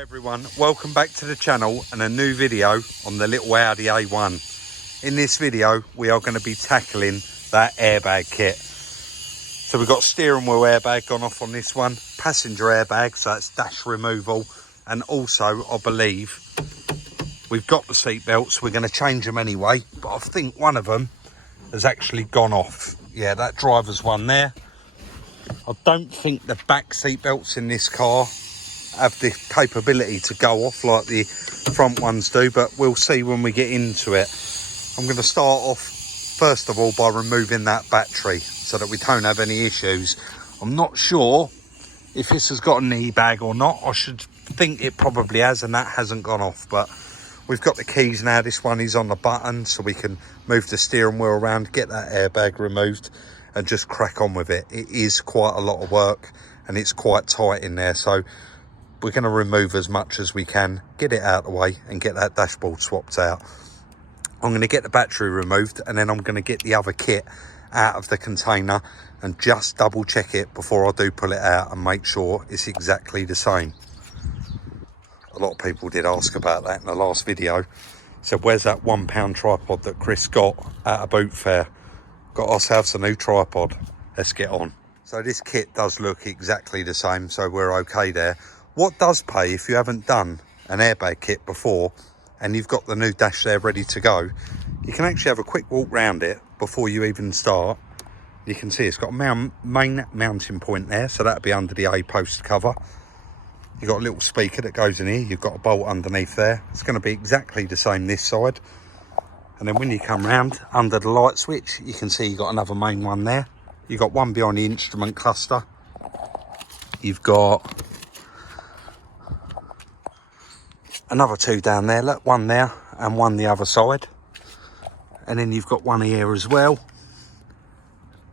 Hi everyone, welcome back to the channel and a new video on the little Audi A1. In this video we are going to be tackling that airbag kit. So we've got steering wheel airbag gone off on this one, passenger airbag, so that's dash removal, and also I believe we've got the seat belts. We're going to change them anyway, but I think one of them has actually gone off. Yeah, that driver's one there. I don't think the back seat belts in this car have the capability to go off like the front ones do, but we'll see when we get into it. I'm going to start off first of all by removing that battery so that we don't have any issues. I'm not sure if this has got an e-bag or not. I should think it probably has, and that hasn't gone off, but we've got the keys now. This one is on the button, so we can move the steering wheel around, get that airbag removed and just crack on with it. It is quite a lot of work and it's quite tight in there, so we're going to remove as much as we can, get it out of the way and get that dashboard swapped out. I'm going to get the battery removed and then I'm going to get the other kit out of the container and just double check it before I do pull it out and make sure it's exactly the same. A lot of people did ask about that in the last video. So where's that £1 tripod that Chris got at a boot fair? Got ourselves a new tripod. Let's get on. So this kit does look exactly the same, so we're okay there. What does pay, if you haven't done an airbag kit before and you've got the new dash there ready to go, you can actually have a quick walk round it before you even start. You can see it's got a main mounting point there, so that'll be under the A-post cover. You've got a little speaker that goes in here. You've got a bolt underneath there. It's going to be exactly the same this side. And then when you come round under the light switch, you can see you've got another main one there. You've got one behind the instrument cluster. You've got another two down there, look, one there and one the other side. And then you've got one here as well.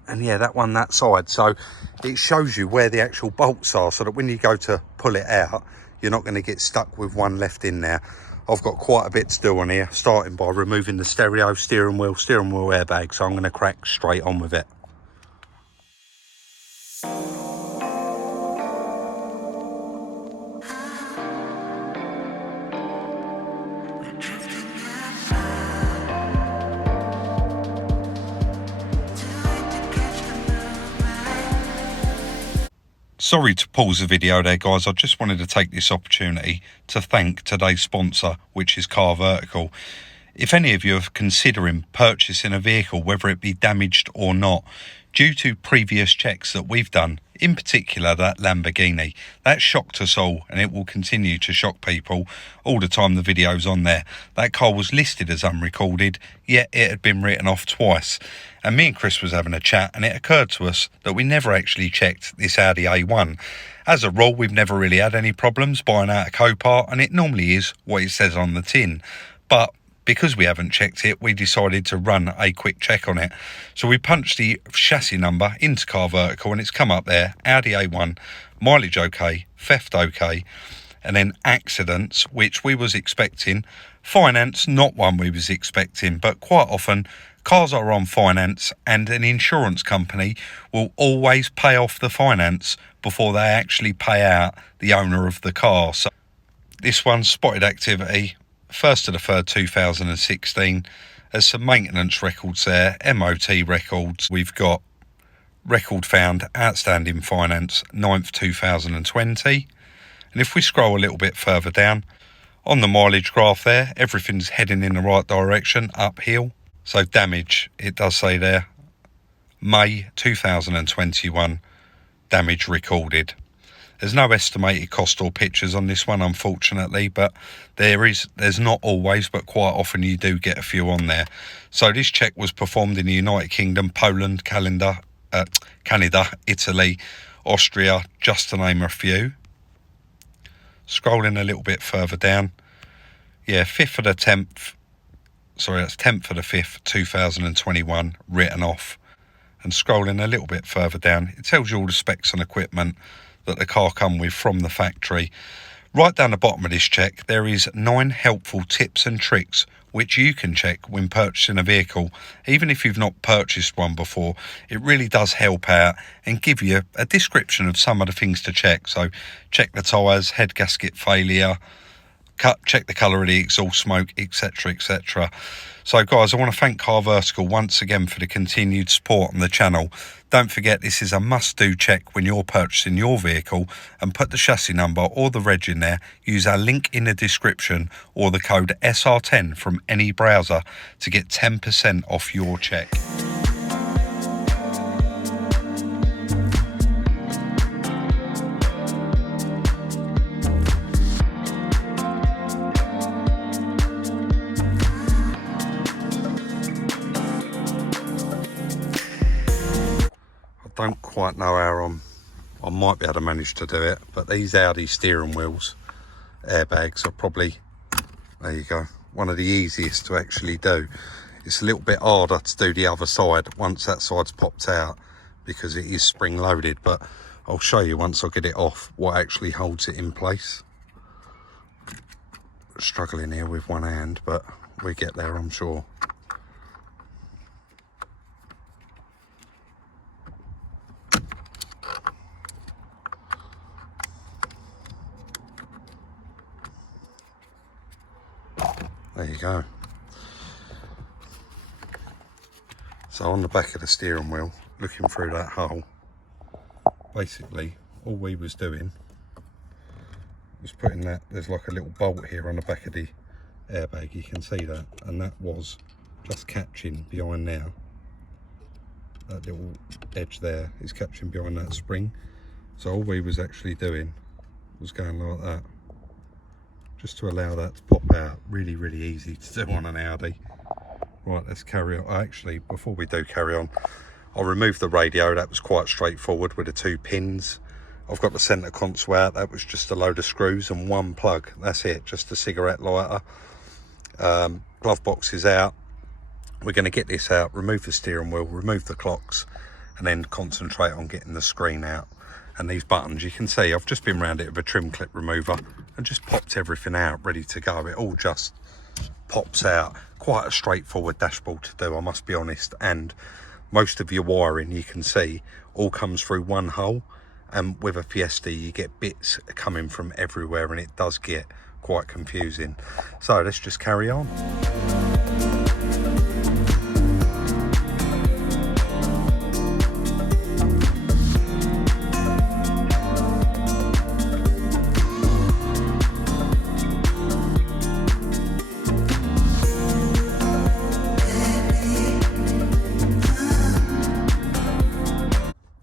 And yeah, that one that side. So it shows you where the actual bolts are, so that when you go to pull it out, you're not going to get stuck with one left in there. I've got quite a bit to do on here, starting by removing the stereo, steering wheel airbag. So I'm going to crack straight on with it. Sorry to pause the video there, guys. I just wanted to take this opportunity to thank today's sponsor, which is Car Vertical. If any of you are considering purchasing a vehicle, whether it be damaged or not, due to previous checks that we've done, in particular that Lamborghini, that shocked us all, and it will continue to shock people all the time the video's on there. That car was listed as unrecorded, yet it had been written off twice. And me and Chris was having a chat, and it occurred to us that we never actually checked this Audi A1. As a rule, we've never really had any problems buying out a Copart, and it normally is what it says on the tin. But because we haven't checked it, we decided to run a quick check on it. So we punched the chassis number into Car Vertical and it's come up there, Audi A1, mileage okay, theft okay, and then accidents, which we was expecting. Finance, not one we was expecting, but quite often cars are on finance and an insurance company will always pay off the finance before they actually pay out the owner of the car. So this one's spotted activity, 1st to the 3rd 2016. There's some maintenance records there, MOT records. We've got record found outstanding finance 9th 2020. And if we scroll a little bit further down on the mileage graph there, everything's heading in the right direction, uphill. So damage, it does say there, May 2021, damage recorded. There's no estimated cost or pictures on this one, unfortunately, but there's not always, but quite often you do get a few on there. So this check was performed in the United Kingdom, Poland, Canada, Italy, Austria, just to name a few. Scrolling a little bit further down. Yeah, 5th of the 10th, sorry, that's 10th of the 5th, 2021, written off. And scrolling a little bit further down, it tells you all the specs and equipment that the car come with from the factory. Right down the bottom of this check, there is 9 helpful tips and tricks which you can check when purchasing a vehicle. Even if you've not purchased one before, it really does help out and give you a description of some of the things to check. So check the tyres, head gasket failure, check the colour of the exhaust smoke, etc, etc. So guys, I want to thank Car Vertical once again for the continued support on the channel. Don't forget, this is a must-do check when you're purchasing your vehicle, and put the chassis number or the reg in there. Use our link in the description or the code SR10 from any browser to get 10% off your check. Don't quite know how I might be able to manage to do it, but these Audi steering wheels airbags are probably, there you go, one of the easiest to actually do. It's a little bit harder to do the other side once that side's popped out because it is spring loaded, but I'll show you once I get it off what actually holds it in place. Struggling here with one hand, but we get there, I'm sure. There you go. So on the back of the steering wheel, looking through that hole, basically all we was doing was putting that, there's like a little bolt here on the back of the airbag, you can see that, and that was just catching behind there. That little edge there is catching behind that spring. So all we was actually doing was going like that, just to allow that to pop out. Really, really easy to do on an Audi. Right, let's carry on. Actually, before we do carry on, I'll remove the radio. That was quite straightforward with the 2 pins. I've got the centre console out. That was just a load of screws and 1 plug. That's it, just a cigarette lighter. Glove box is out. We're going to get this out, remove the steering wheel, remove the clocks, and then concentrate on getting the screen out. And these buttons, you can see I've just been around it with a trim clip remover and just popped everything out, ready to go. It all just pops out. Quite a straightforward dashboard to do, I must be honest. And most of your wiring, you can see, all comes through one hole. And with a Fiesta, you get bits coming from everywhere, and it does get quite confusing. So let's just carry on.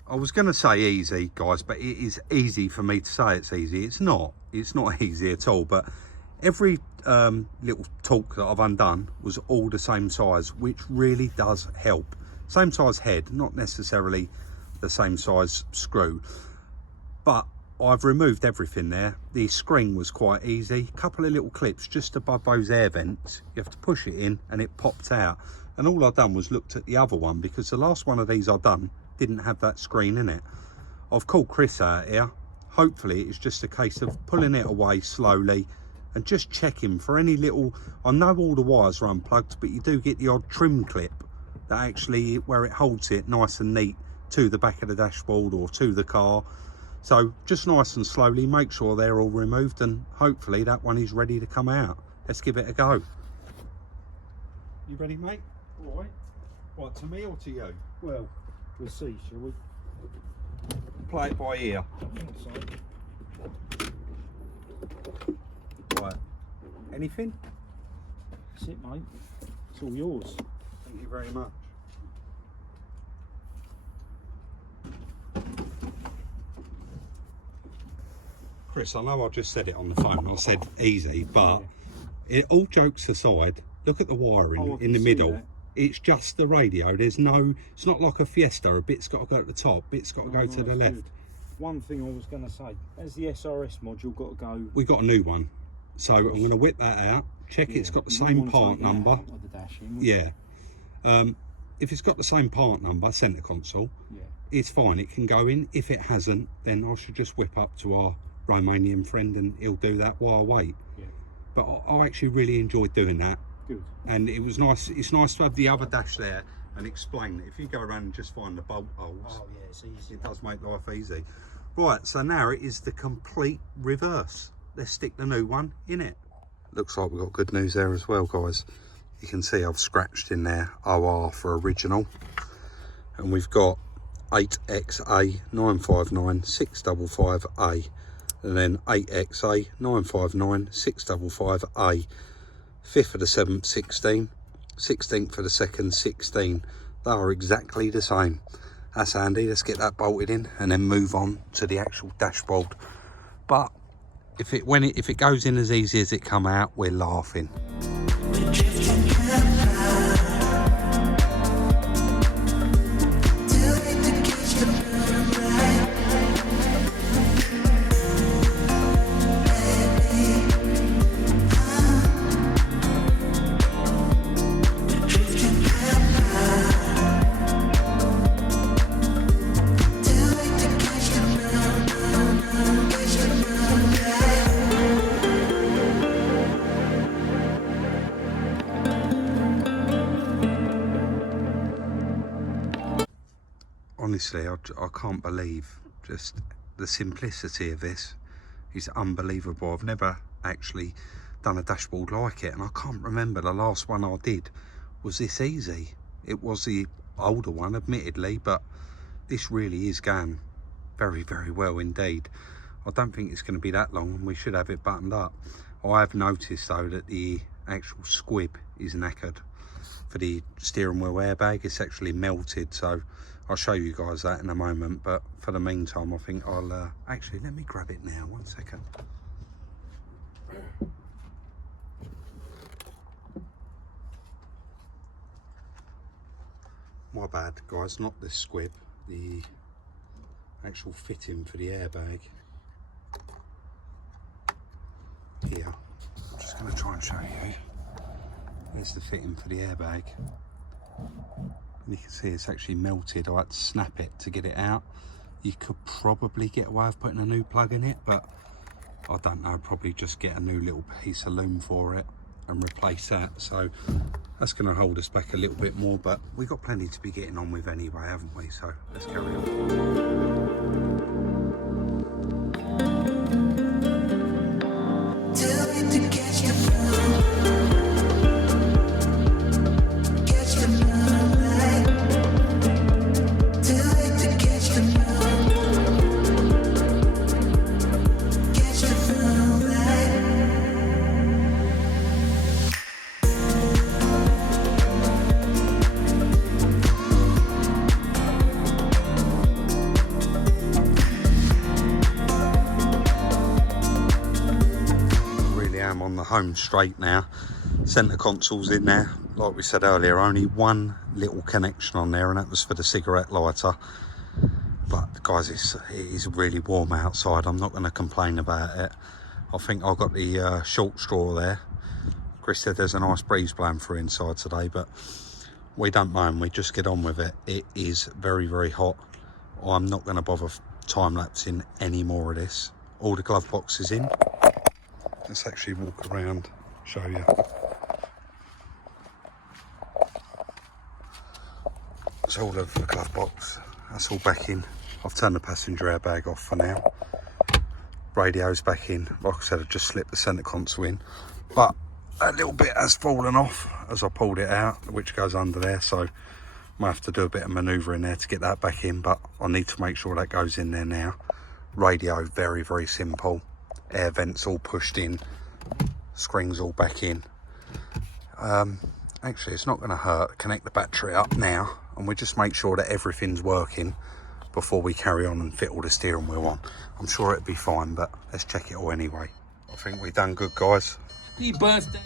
I was going to say easy, guys, but it is easy for me to say it's easy. It's not easy at all, but every little torque that I've undone was all the same size, which really does help. Same size head, not necessarily the same size screw, but I've removed everything there. The screen was quite easy. A couple of little clips just above those air vents. You have to push it in and it popped out. And all I've done was looked at the other one, because the last one of these I've done didn't have that screen in it. I've called Chris out here. Hopefully it's just a case of pulling it away slowly and just checking for any little, I know all the wires are unplugged, but you do get the odd trim clip that actually, where it holds it nice and neat to the back of the dashboard or to the car. So just nice and slowly make sure they're all removed, and hopefully that one is ready to come out. Let's give it a go. You ready, mate? All right. What, to me or to you? Well, we'll see, shall we? Play it by ear. I think so. Right. Anything? That's it, mate. It's all yours. Thank you very much. Chris, I know I just said it on the phone. I said easy, but it, all jokes aside, look at the wiring in the middle. That. It's just the radio. There's no, it's not like a Fiesta. A bit's got to go at the top, bit's got to go to the left. Good. One thing I was going to say, has the SRS module got to go? We got a new one. So I'm going to whip that out, check it's got the same part number. Yeah. If it's got the same part number, centre console, it's fine. It can go in. If it hasn't, then I should just whip up to our Romanian friend and he'll do that while I wait. Yeah. But I actually really enjoyed doing that. Good. And it was nice. It's nice to have the other dash there and explain it. If you go around and just find the bolt holes, Oh yeah, it's easy. it does make life easy. Right, so now it is the complete reverse. Let's stick the new one in it. Looks like we've got good news there as well, guys. You can see I've scratched in there OR for original. And we've got 8XA 959 655A. And then 8XA 959 655A. 5th of the 7th 16, 16th of the 2nd 16. They are exactly the same. That's handy. Let's get that bolted in and then move on to the actual dashboard. But if it goes in as easy as it come out, we're laughing. Honestly, I can't believe just the simplicity of this is unbelievable. I've never actually done a dashboard like it, and I can't remember the last one I did was this easy. It was the older one, admittedly, but this really is going very, very well indeed. I don't think it's going to be that long, and we should have it buttoned up. I have noticed though that the actual squib is knackered for the steering wheel airbag. It's actually melted, so I'll show you guys that in a moment, but for the meantime I think I'll actually let me grab it now, 1 second. My bad guys, not this squib, the actual fitting for the airbag here. I'm just going to try and show you. There's the fitting for the airbag. And you can see it's actually melted. I had to snap it to get it out. You could probably get away with putting a new plug in it, but I don't know, probably just get a new little piece of loom for it and replace that. So that's going to hold us back a little bit more, but we've got plenty to be getting on with anyway, haven't we? So let's carry on. Home straight now. Centre console's in there, like we said earlier, only one little connection on there, and that was for the cigarette lighter. But guys, it is really warm outside. I'm not going to complain about it. I think I got the short straw there. Chris said there's a nice breeze blowing through inside today, but we don't mind, we just get on with it. It is very, very hot. I'm not going to bother time-lapsing any more of this. All the glove boxes in. Let's actually walk around, show you. That's all of the glove box. That's all back in. I've turned the passenger airbag off for now. Radio's back in. Like I said, I just slipped the centre console in. But a little bit has fallen off as I pulled it out, which goes under there. So I might have to do a bit of manoeuvring there to get that back in. But I need to make sure that goes in there now. Radio, very, very simple. Air vents all pushed in, screens all back in. Actually, it's not going to hurt. Connect the battery up now, and we just make sure that everything's working before we carry on and fit all the steering wheel on. I'm sure it'll be fine, but let's check it all anyway. I think we've done good, guys. Happy birthday.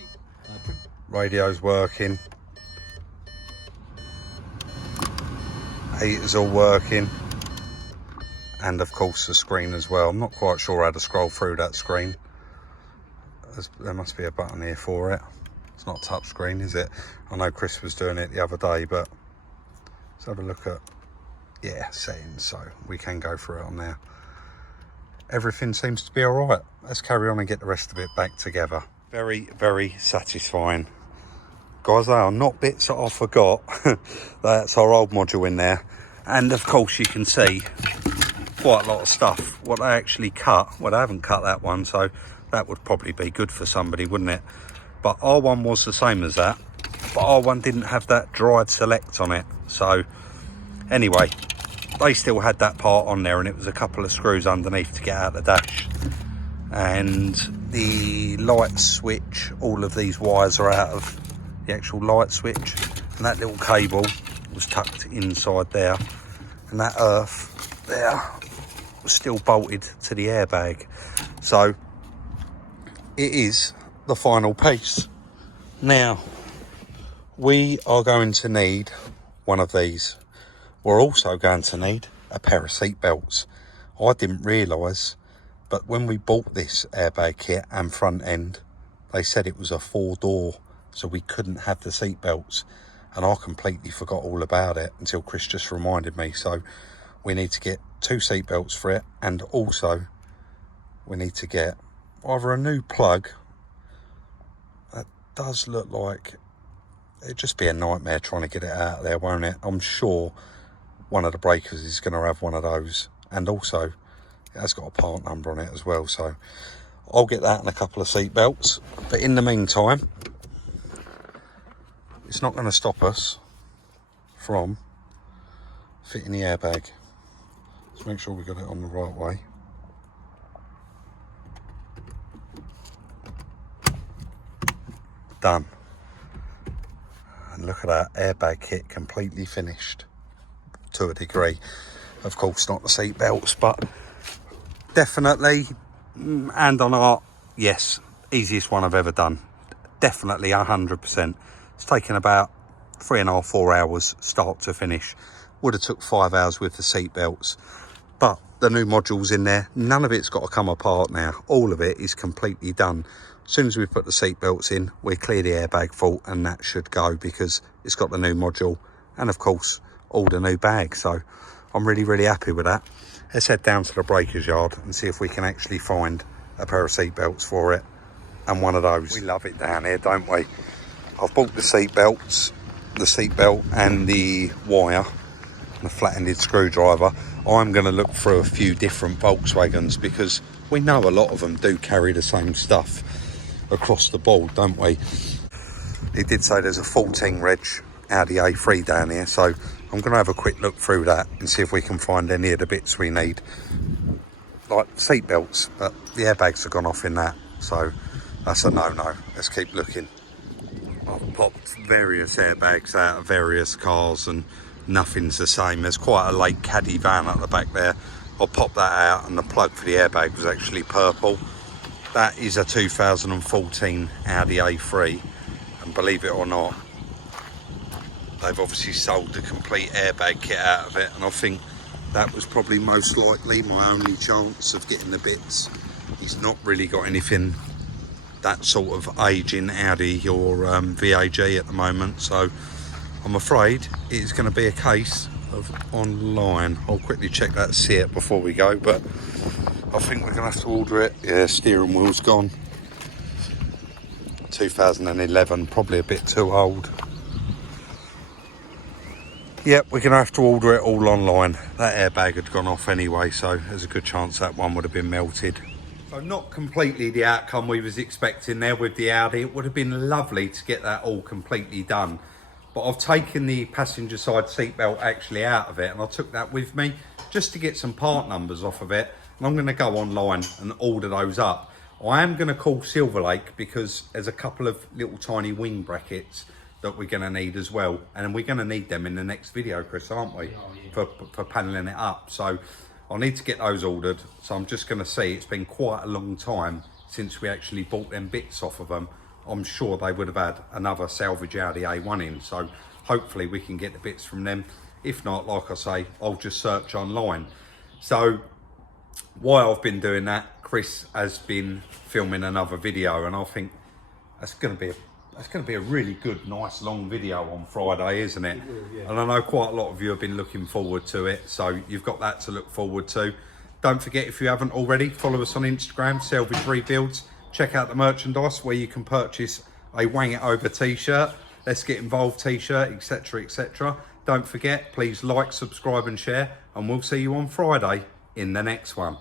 Radio's working. Heater's all working. And of course the screen as well. I'm not quite sure how to scroll through that screen. There must be a button here for it. It's not touch screen, is it? I know Chris was doing it the other day, but let's have a look at, yeah, settings. So we can go through it on there. Everything seems to be all right. Let's carry on and get the rest of it back together. Very, very satisfying. guys, they are not bits that I forgot. That's our old module in there. And of course you can see quite a lot of stuff. What they actually cut, well, they haven't cut that one, so that would probably be good for somebody, wouldn't it? But R1 was the same as that, but R1 didn't have that dried select on it. So anyway, they still had that part on there, and it was a couple of screws underneath to get out the dash. And the light switch, all of these wires are out of the actual light switch, and that little cable was tucked inside there, and that earth there was still bolted to the airbag. So it is the final piece. Now we are going to need one of these. We're also going to need a pair of seat belts. I didn't realise, but when we bought this airbag kit and front end, they said it was a 4-door, so we couldn't have the seat belts, and I completely forgot all about it until Chris just reminded me. So we need to get 2 seat belts for it, and also we need to get either a new plug. That does look like it'd just be a nightmare trying to get it out of there, won't it? I'm sure one of the breakers is going to have one of those, and also it has got a part number on it as well, so I'll get that and a couple of seat belts. But in the meantime, it's not going to stop us from fitting the airbag. Let's make sure we got it on the right way. Done. And look at that airbag kit, completely finished to a degree. Of course not the seat belts, but definitely, and on art, yes, easiest one I've ever done. Definitely 100%. It's taken about 3.5, 4 hours start to finish. Would have took 5 hours with the seat belts, but the new modules in there, none of it's got to come apart now. All of it is completely done. As soon as we put the seat belts in, we clear the airbag fault, and that should go because it's got the new module and of course all the new bags. So I'm really happy with that. Let's head down to the breakers yard and see if we can actually find a pair of seat belts for it and one of those. We love it down here, don't we? I've bought the seat belts, the seat belt and the wire and the flat-ended screwdriver. I'm going to look through a few different Volkswagens because we know a lot of them do carry the same stuff across the board, don't we? He did say there's a 14 reg Audi A3 down here, so I'm going to have a quick look through that and see if we can find any of the bits we need, like seat belts, but the airbags have gone off in that, so that's a no-no. Let's keep looking. I've popped various airbags out of various cars and nothing's the same. There's quite a late caddy van at the back there. I'll pop that out, and the plug for the airbag was actually purple. That is a 2014 Audi A3, and believe it or not, they've obviously sold the complete airbag kit out of it, and I think that was probably most likely my only chance of getting the bits. He's not really got anything that sort of age in Audi or VAG at the moment, so I'm afraid it's going to be a case of online. I'll quickly check that Fiat before we go, but I think we're going to have to order it. Yeah, steering wheel's gone. 2011, probably a bit too old. Yep, we're going to have to order it all online. That airbag had gone off anyway, so there's a good chance that one would have been melted. So not completely the outcome we was expecting there with the Audi. It would have been lovely to get that all completely done. But I've taken the passenger side seatbelt actually out of it, and I took that with me just to get some part numbers off of it. And I'm going to go online and order those up. I am going to call Silver Lake because there's a couple of little tiny wing brackets that we're going to need as well, and we're going to need them in the next video, Chris, aren't we? Oh, yeah. For paneling it up. So I'll need to get those ordered. So I'm just going to see. It's been quite a long time since we actually bought them bits off of them. I'm sure they would have had another Salvage Audi A1 in, so hopefully we can get the bits from them. If not, like I say, I'll just search online. So while I've been doing that, Chris has been filming another video, and I think that's going to be a really good, nice long video on Friday, isn't it? It will, yeah. And I know quite a lot of you have been looking forward to it, so you've got that to look forward to. Don't forget, if you haven't already, follow us on Instagram, Salvage Rebuilds. Check out the merchandise where you can purchase a Wang It Over t-shirt. Let's Get Involved t-shirt, etc, etc. Don't forget, please like, subscribe and share, and we'll see you on Friday in the next one.